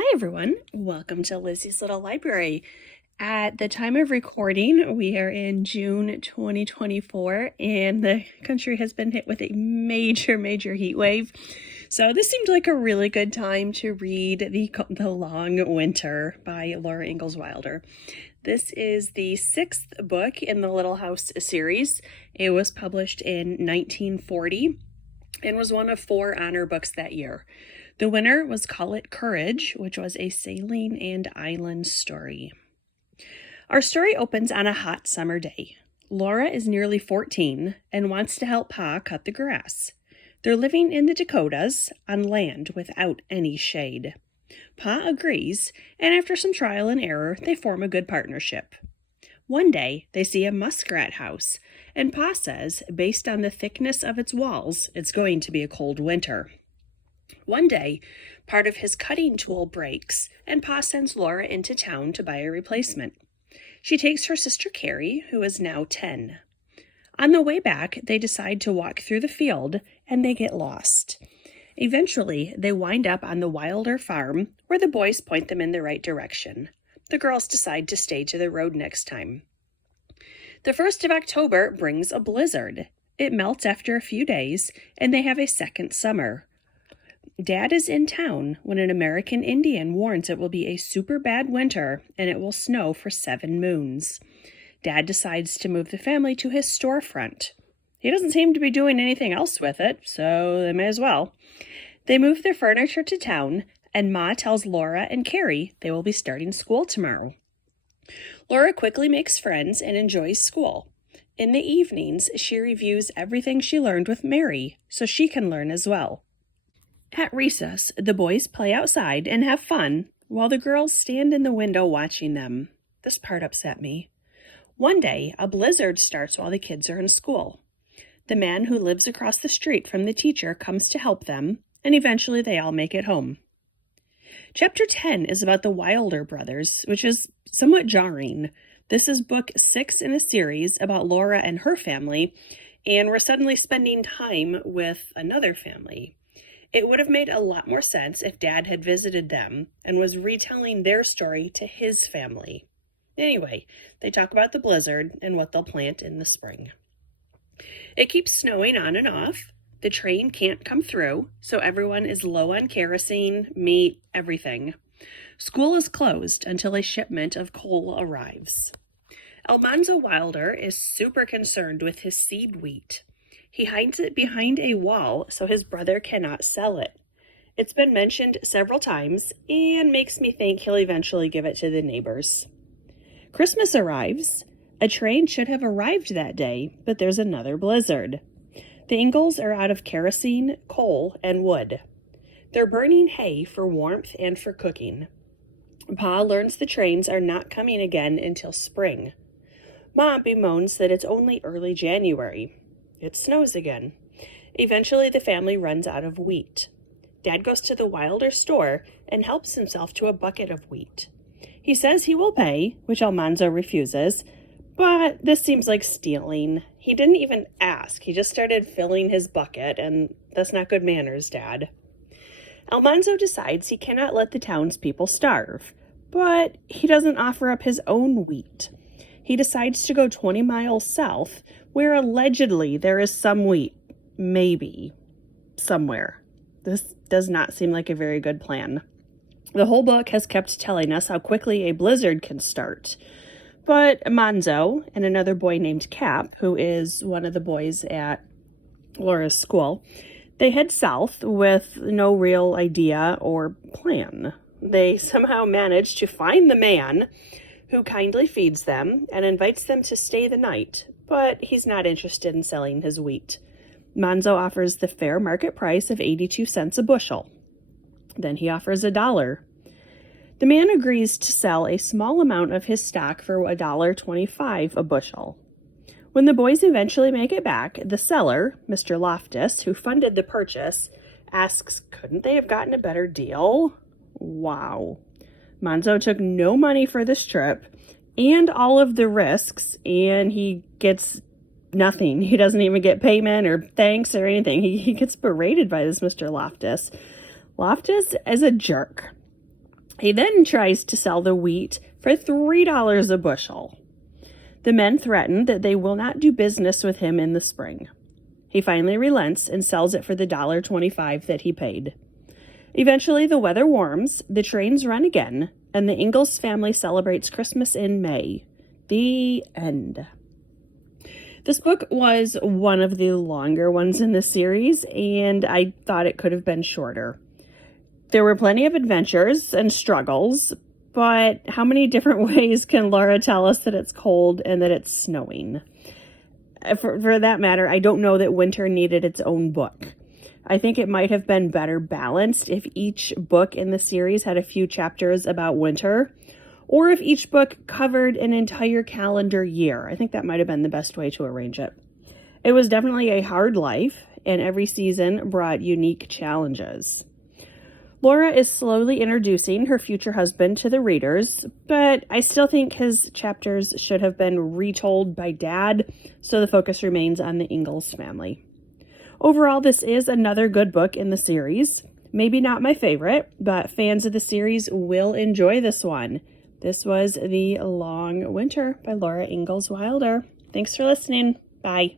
Hi everyone, welcome to Lizzie's Little Library. At the time of recording, we are in June 2024 and the country has been hit with a major heat wave. So this seemed like a really good time to read The Long Winter by Ingalls Wilder. This is the sixth book in the Little House series. It was published in 1940 and was one of 4 honor books that year. The winner was Call It Courage, which was a sailing and island story. Our story opens on a hot summer day. Laura is nearly 14 and wants to help Pa cut the grass. They're living in the Dakotas on land without any shade. Pa agrees, and after some trial and error, they form a good partnership. One day, they see a muskrat house, and Pa says, based on the thickness of its walls, it's going to be a cold winter. One day, part of his cutting tool breaks, and Pa sends Laura into town to buy a replacement. She takes her sister Carrie, who is now 10. On the way back, they decide to walk through the field, and they get lost. Eventually, they wind up on the Wilder farm, where the boys point them in the right direction. The girls decide to stay to the road next time. The 1st of October brings a blizzard. It melts after a few days, and they have a second summer. Dad is in town when an American Indian warns it will be a super bad winter and it will snow for 7 moons. Dad decides to move the family to his storefront. He doesn't seem to be doing anything else with it, so they may as well. They move their furniture to town, and Ma tells Laura and Carrie they will be starting school tomorrow. Laura quickly makes friends and enjoys school. In the evenings, she reviews everything she learned with Mary, so she can learn as well. At recess, the boys play outside and have fun, while the girls stand in the window watching them. This part upset me. One day, a blizzard starts while the kids are in school. The man who lives across the street from the teacher comes to help them, and eventually they all make it home. Chapter 10 is about the Wilder brothers, which is somewhat jarring. This is book 6 in a series about Laura and her family, and we're suddenly spending time with another family. It would have made a lot more sense if Dad had visited them and was retelling their story to his family. Anyway, they talk about the blizzard and what they'll plant in the spring. It keeps snowing on and off. The train can't come through, so everyone is low on kerosene, meat, everything. School is closed until a shipment of coal arrives. Almanzo Wilder is super concerned with his seed wheat. He hides it behind a wall so his brother cannot sell it. It's been mentioned several times and makes me think he'll eventually give it to the neighbors. Christmas arrives. A train should have arrived that day, but there's another blizzard. The Ingalls are out of kerosene, coal, and wood. They're burning hay for warmth and for cooking. Pa learns the trains are not coming again until spring. Ma bemoans that it's only early January. It snows again. Eventually, the family runs out of wheat. Dad goes to the Wilder store and helps himself to a bucket of wheat. He says he will pay, which Almanzo refuses, but this seems like stealing. He didn't even ask. He just started filling his bucket, and that's not good manners, Dad. Almanzo decides he cannot let the townspeople starve, but he doesn't offer up his own wheat. He decides to go 20 miles south, where allegedly there is some wheat. Maybe. Somewhere. This does not seem like a very good plan. The whole book has kept telling us how quickly a blizzard can start. But Manzo and another boy named Cap, who is one of the boys at Laura's school, they head south with no real idea or plan. They somehow manage to find the man who kindly feeds them and invites them to stay the night, but he's not interested in selling his wheat. Manzo offers the fair market price of 82 cents a bushel. Then he offers $1. The man agrees to sell a small amount of his stock for $1.25 a bushel. When the boys eventually make it back, the seller, Mr. Loftus, who funded the purchase, asks, couldn't they have gotten a better deal? Wow. Manzo took no money for this trip and all of the risks, and he gets nothing. He doesn't even get payment or thanks or anything. He gets berated by this Mr. Loftus. Loftus is a jerk. He then tries to sell the wheat for $3 a bushel. The men threaten that they will not do business with him in the spring. He finally relents and sells it for the $1.25 that he paid. Eventually, the weather warms, the trains run again, and the Ingalls family celebrates Christmas in May. The end. This book was one of the longer ones in the series, and I thought it could have been shorter. There were plenty of adventures and struggles, but how many different ways can Laura tell us that it's cold and that it's snowing? For that matter, I don't know that winter needed its own book. I think it might have been better balanced if each book in the series had a few chapters about winter, or if each book covered an entire calendar year. I think that might have been the best way to arrange it. It was definitely a hard life, and every season brought unique challenges. Laura is slowly introducing her future husband to the readers, but I still think his chapters should have been retold by Dad, so the focus remains on the Ingalls family. Overall, this is another good book in the series. Maybe not my favorite, but fans of the series will enjoy this one. This was The Long Winter by Laura Ingalls Wilder. Thanks for listening. Bye.